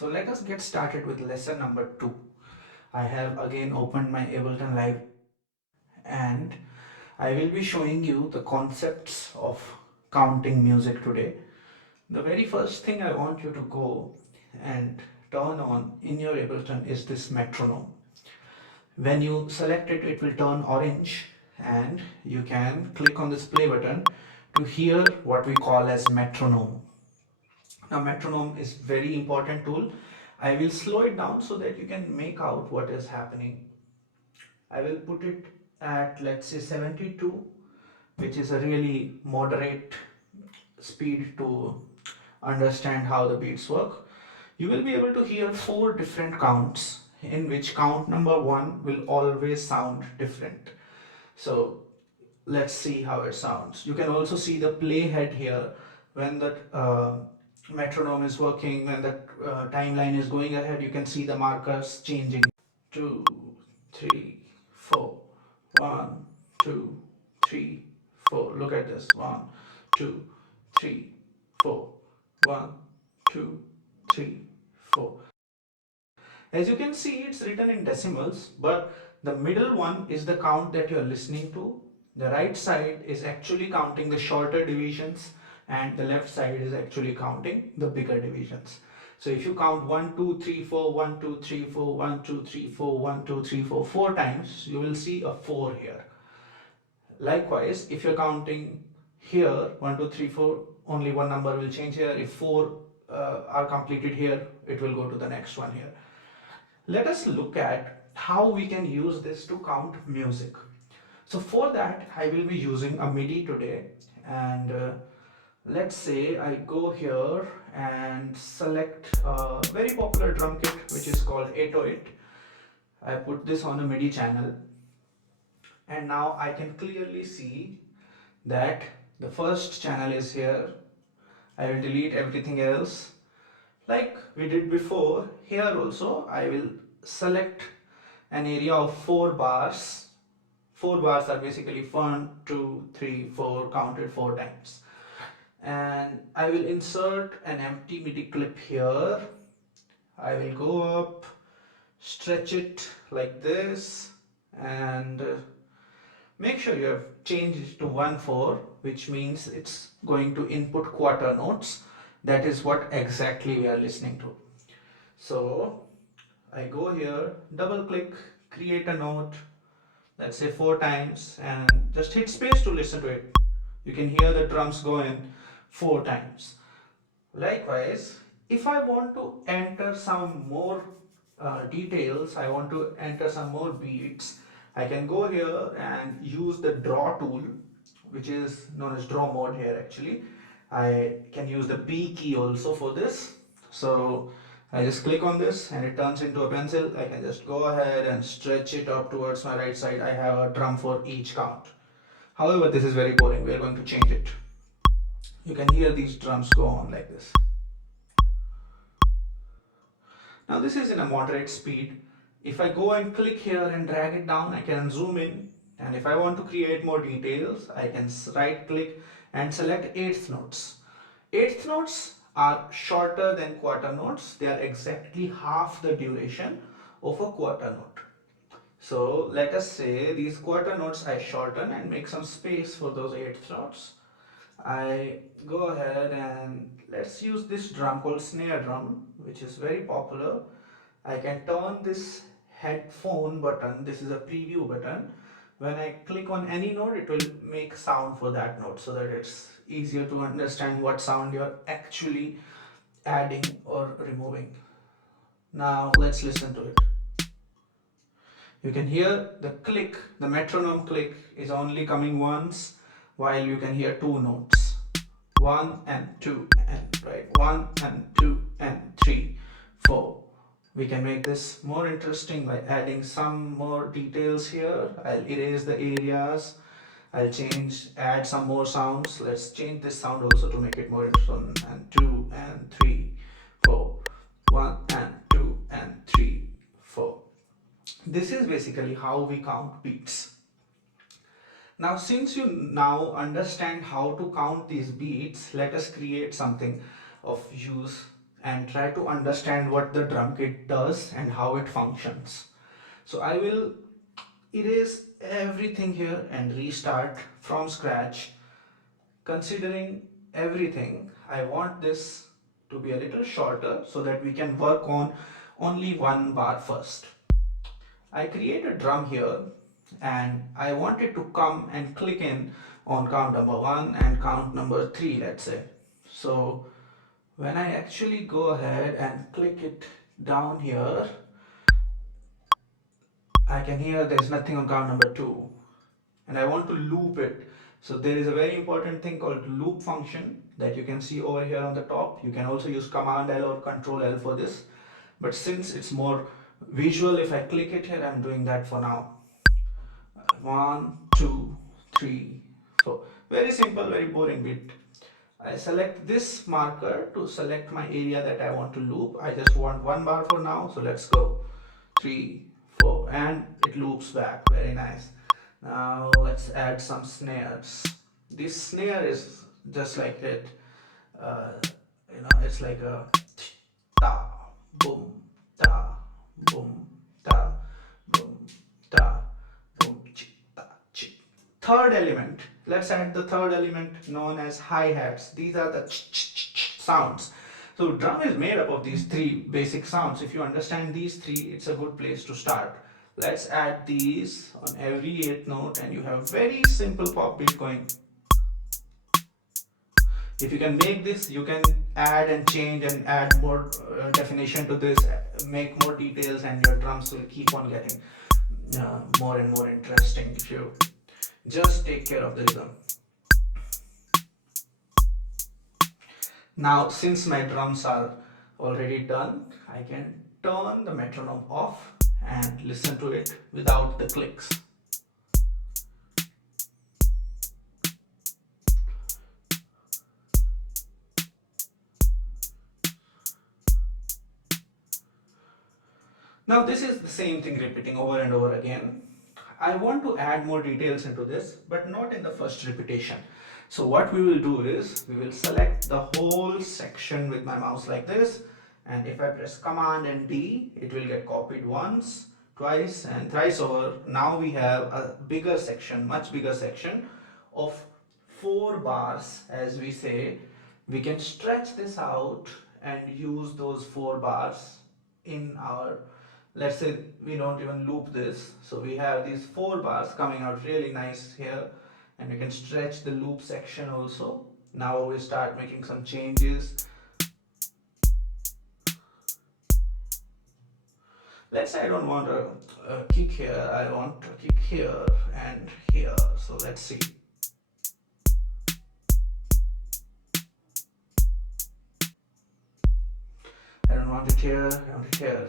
So let us get started with lesson number 2. I have again opened my Ableton Live and I will be showing you the concepts of counting music today. The very first thing I want you to go and turn on in your Ableton is this metronome. When you select it, it will turn orange and you can click on this play button to hear what we call as metronome. Now metronome is very important tool. I will slow it down so that you can make out what is happening. I will put it at, let's say, 72, which is a really moderate speed to understand how the beats work. You will be able to hear 4 different counts, in which count number 1 will always sound different. So let's see how it sounds. You can also see the playhead here when the metronome is working, when the timeline is going ahead, you can see the markers changing. 2, 3, 4, 1, 2, 3, 4. Look at this. 1, 2, 3, 4, 1, 2, 3, 4. As you can see, it's written in decimals, but the middle one is the count that you're listening to. The right side is actually counting the shorter divisions, and the left side is actually counting the bigger divisions. So if you count 1, 2, 3, 4, 1, 2, 3, 4, 1, 2, 3, 4, 1, 2, 3, 4, 4 times, you will see a 4 here. Likewise, if you're counting here 1, 2, 3, 4, only one number will change here. If 4 are completed here, it will go to the next one here. Let us look at how we can use this to count music. So for that, I will be using a MIDI today, and let's say I go here and select a very popular drum kit which is called 808. I put this on a MIDI channel, and now I can clearly see that the first channel is here. I will delete everything else. Like we did before, here also I will select an area of 4 bars. 4 bars are basically 1, 2, 3, 4 counted 4 times. And I will insert an empty MIDI clip here. I will go up, stretch it like this, and make sure you have changed it to 1/4, which means it's going to input quarter notes. That is what exactly we are listening to. So I go here, double click, create a note, let's say 4 times, and just hit space to listen to it. You can hear the drums go in 4 times. Likewise, if I want to enter some more details, I want to enter some more beats, I can go here and use the draw tool, which is known as draw mode here actually. I can use the B key also for this. So I just click on this and it turns into a pencil. I can just go ahead and stretch it up towards my right side. I have a drum for each count. However, this is very boring. We are going to change it. You can hear these drums go on like this. Now this is in a moderate speed. If I go and click here and drag it down, I can zoom in, and if I want to create more details, I can right click and select eighth notes. Eighth notes are shorter than quarter notes. They are exactly half the duration of a quarter note. So let us say these quarter notes I shorten and make some space for those eighth notes. I go ahead and let's use this drum called snare drum, which is very popular. I can turn this headphone button, this is a preview button. When I click on any note, it will make sound for that note so that it's easier to understand what sound you're actually adding or removing. Now let's listen to it. You can hear the click, the metronome click is only coming once, while you can hear 2 notes. 1 and 2 and right, 1 and 2 and 3, 4. We can make this more interesting by adding some more details here. I'll erase the areas. I'll add some more sounds. Let's change this sound also to make it more interesting. And 2 and 3, 4. 1 and 2 and 3, 4. This is basically how we count beats. Now, since you now understand how to count these beats, let us create something of use and try to understand what the drum kit does and how it functions. So I will erase everything here and restart from scratch. Considering everything, I want this to be a little shorter so that we can work on only one bar first. I create a drum here and I want it to come and click in on count number 1 and count number 3, let's say. So when I actually go ahead and click it down here, I can hear there's nothing on count number 2 and I want to loop it. So there is a very important thing called loop function that you can see over here on the top. You can also use Command L or Control L for this. But since it's more visual, if I click it here, I'm doing that for now. 1, 2, 3, 4. Very simple, very boring bit. I select this marker to select my area that I want to loop. I just want one bar for now, so let's go. 3, 4, and it loops back. Very nice. Now let's add some snares. This snare is just like it. Uh, it's like a ta, boom, ta, boom, ta, boom, ta, boom, ta, third element. Let's add the third element known as hi-hats. These are the sounds. So drum is made up of these three basic sounds. If you understand these three, it's a good place to start. Let's add these on every 8th note and you have very simple pop beat going. If you can make this, you can add and change and add more definition to this, make more details, and your drums will keep on getting more and more interesting if you just take care of the rhythm. Now since my drums are already done, I can turn the metronome off and listen to it without the clicks. Now this is the same thing repeating over and over again. I want to add more details into this, but not in the first repetition. So what we will do is, we will select the whole section with my mouse like this, and if I press Command and D, it will get copied once, twice and thrice over. Now we have a bigger section, much bigger section of 4 bars, as we say. We can stretch this out and use those 4 bars in our, let's say we don't even loop this, so we have these 4 bars coming out really nice here, and we can stretch the loop section also. Now we start making some changes. Let's say I don't want a kick here, I want a kick here and here, so let's see. I don't want it here, I want it here.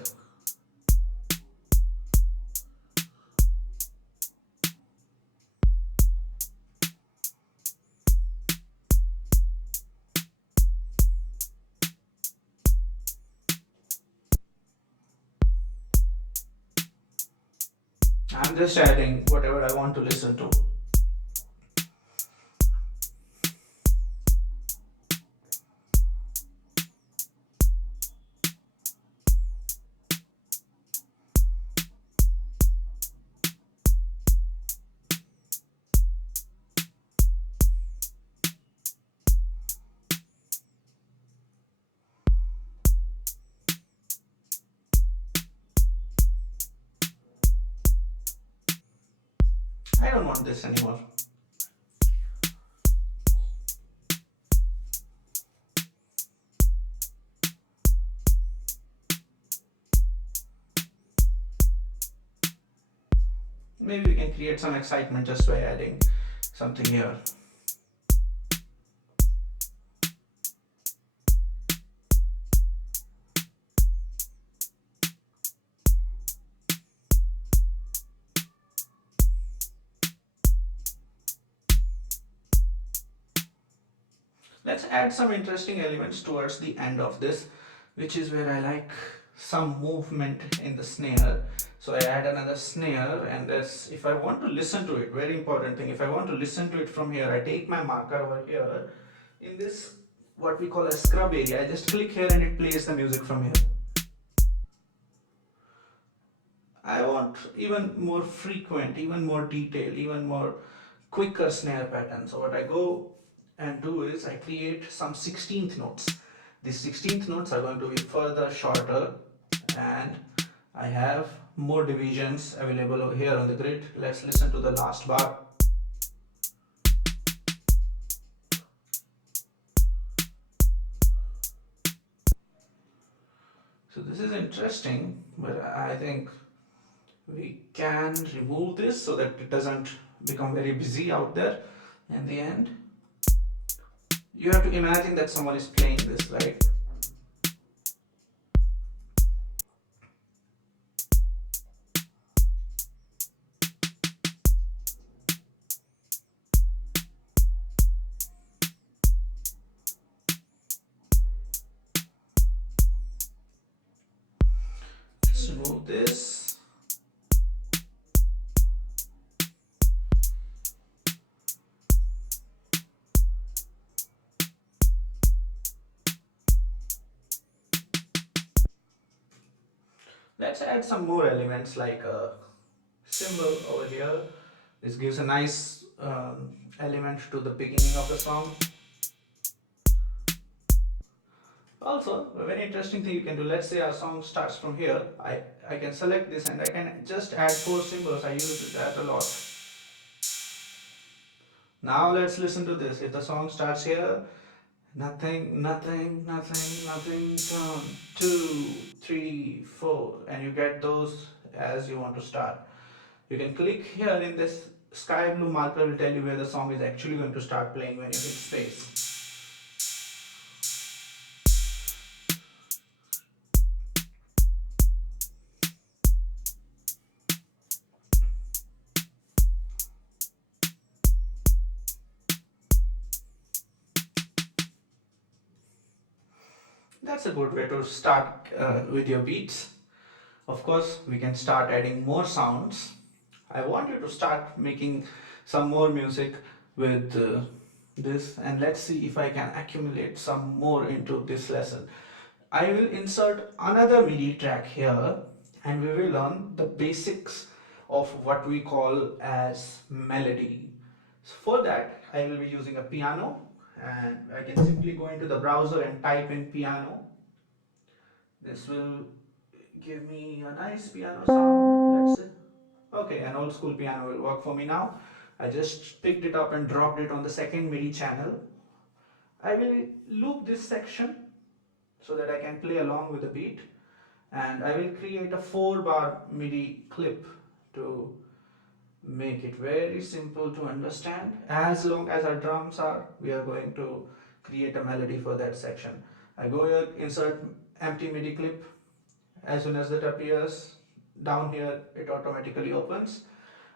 I'm just adding whatever I want to listen to. I don't want this anymore. Maybe we can create some excitement just by adding something here. Let's add some interesting elements towards the end of this, which is where I like some movement in the snare. So I add another snare, and that's, if I want to listen to it, very important thing, if I want to listen to it from here, I take my marker over here. In this what we call a scrub area. I just click here and it plays the music from here. I want even more frequent, even more detailed, even more quicker snare pattern. So what I go and do is I create some 16th notes. These 16th notes are going to be further shorter, and I have more divisions available over here on the grid. Let's listen to the last bar. So this is interesting, but I think we can remove this so that it doesn't become very busy out there in the end. You have to imagine that someone is playing this, right? Let's remove this. Let's add some more elements like a cymbal over here. This gives a nice element to the beginning of the song. Also, a very interesting thing you can do, let's say our song starts from here. I can select this and I can just add 4 cymbals. I use that a lot. Now let's listen to this. If the song starts here, nothing, nothing, nothing, nothing, 1, 2, 3, 4, and you get those as you want to start. You can click here in this sky blue marker, will tell you where the song is actually going to start playing when you hit space. That's a good way to start with your beats. Of course, we can start adding more sounds. I want you to start making some more music with this, and let's see if I can accumulate some more into this lesson. I will insert another MIDI track here, and we will learn the basics of what we call as melody. So for that, I will be using a piano, and I can simply go into the browser and type in piano. This will give me a nice piano sound, let's say. Okay, an old school piano will work for me now. I just picked it up and dropped it on the second MIDI channel. I will loop this section so that I can play along with the beat, and I will create a 4-bar MIDI clip to make it very simple to understand. As long as our drums are, we are going to create a melody for that section. I go here, insert empty MIDI clip. As soon as that appears down here, it automatically opens.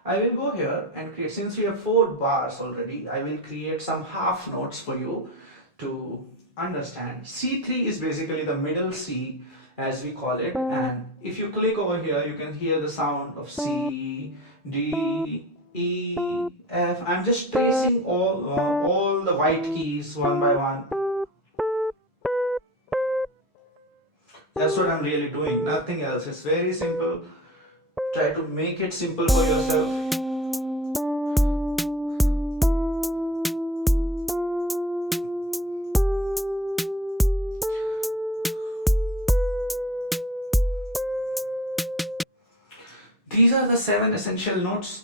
I will go here and create, since we have 4 bars already, I will create some half notes for you to understand. C3 is basically the middle C, as we call it, and if you click over here, you can hear the sound of C, D, E, F. I'm just tracing all the white keys one by one. That's what I'm really doing, nothing else. It's very simple. Try to make it simple for yourself. These are the 7 essential notes,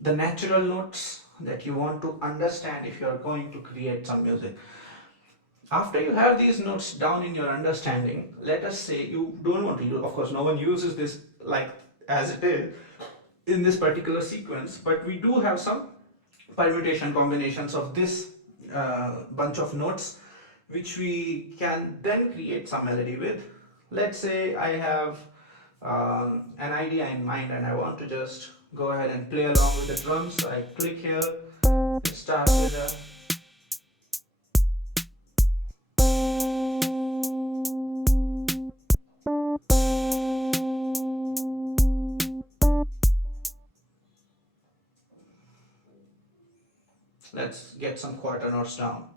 the natural notes that you want to understand if you are going to create some music. After you have these notes down in your understanding, let us say you don't want to use, of course, no one uses this like as it is in this particular sequence, but we do have some permutation combinations of this bunch of notes which we can then create some melody with. Let's say I have an idea in mind and I want to just go ahead and play along with the drums. So I click here, it starts with a let's get some quarter notes down.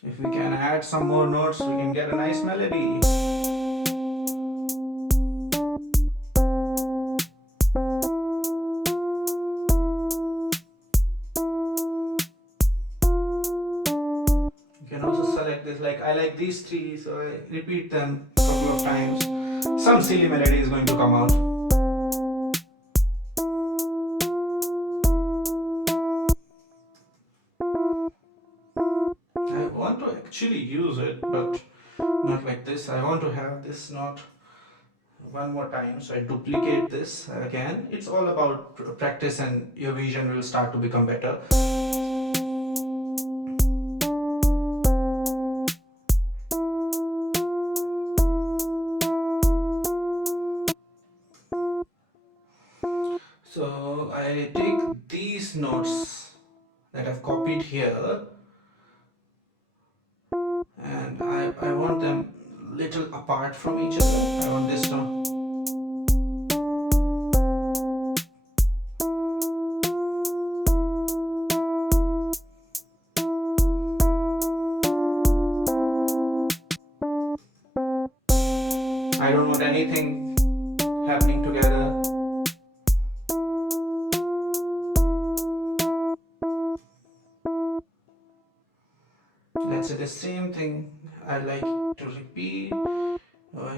If we can add some more notes, we can get a nice melody. You can also select this, like I like these three, so I repeat them a couple of times. Some silly melody is going to come out. I want to actually use it, but not like this. I want to have this note one more time, so I duplicate this again. It's all about practice, and your vision will start to become better. So I take these notes that I've copied here, and I want them little apart from each other. I want this note. I don't want anything happening together. Let's say the same thing I like to repeat.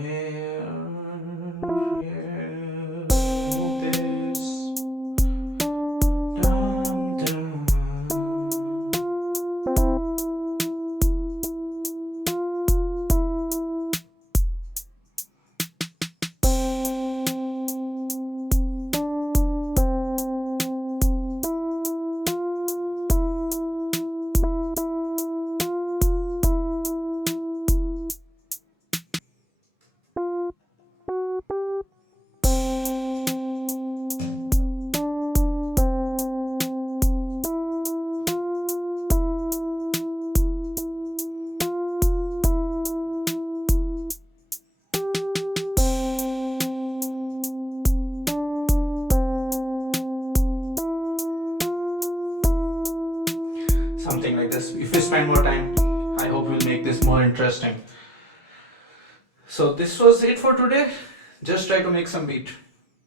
Here, move this. Dum, dum. Something like this. If we spend more time, I hope we'll make this more interesting. So this was it for today. Just try to make some beat.